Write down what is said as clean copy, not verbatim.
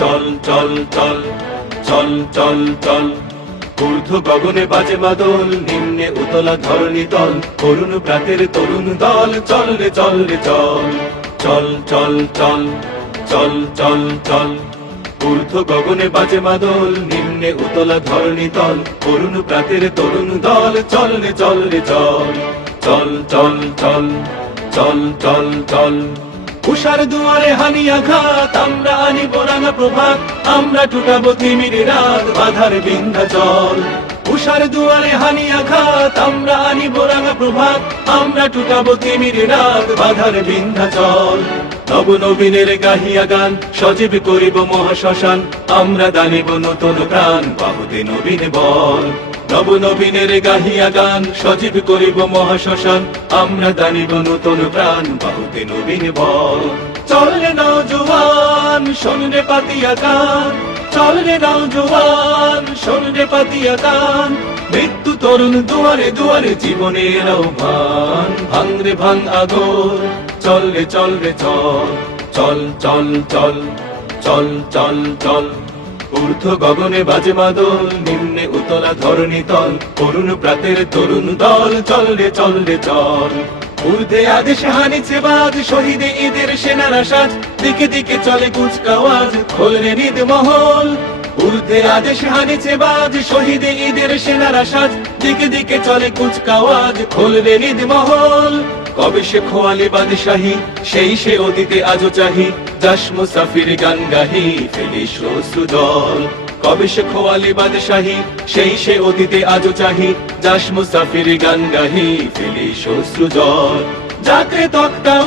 চল চল চল চল চল চল ঊর্ধ্ব গগনে বাজে মাদল, নিম্নে উতলা ধরণী তল, করুণ প্রাতের তরুণ দল, চল রে চল রে চল। চল চল চল চল চল চল ঊর্ধ্ব গগনে বাজে মাদল, নিম্নে উতলা ধরণী তল, করুণ প্রাতের তরুণ দল, চল রে চল রে চল। চল চল চল চল চল চল উষার দুয়ারে হানি আঘাত, আমরা আনিব রাঙা প্রভাত, আমরা টুটাবো তিমির রাত, বাধার বিন্ধ্যাচল। উষার দুয়ারে হানি আঘাত, আমরা আনিব রাঙা প্রভাত, আমরা টুটাবো তিমির রাত, বাধার বিন্ধ্যাচল। নব নবীনের গাহিয়া গান, সজীব করিব মহাশ্মশান, আমরা দানিব নতুন প্রাণ, বাহুতে নবীন বল। নব নবীনের গাহিয়া গান, সজীব করিব মহাশ্মশান, আমরা দানিব নতুন প্রাণ, বাহুতে নবীন বল। চল রে নওজোয়ান, শোন রে পাতিয়া গান, চল রে নওজোয়ান, শোন রে পাতিয়া গান, মৃত্যু তরুণ দুয়ারে দুয়ারে জীবনের আহ্বান, ভাঙ রে ভাঙ আগর, চল রে চল রে চল। চল চল চল চল চল চল ঊর্ধ্ব গগনে বাজে মাদল, নিম্নে উতলা ধরণী তল, করুণ প্রাতের তরুণ দল, চল রে চল রে চল। ঊর্ধ্বে আদেশ হানিছে বাজ, শহীদে ঈদের সেনারা সাজ, দিকে দিকে চলে কুচকাওয়াজ, খোল রে নিদ মহল। ঊর্ধ্বে আদেশ হানিছে বাজ, শহীদে ঈদের সেনারা সাজ, দিকে দিকে চলে কুচকাওয়াজ, খোল রে নিদ মহল। কবে সে খোয়ালি বাদশাহী, সেই সে অতীতে আজও চাহি, যাস মুসাফির গান গাহি, ফেলিস অশ্রু জল। কবে সে খোয়ালি বাদশাহী, সেই সে অতীতে আজও চাহি, যাস মুসাফির গান গাহি, ফেলিস অশ্রু জল। যাত্রে তক্তাউ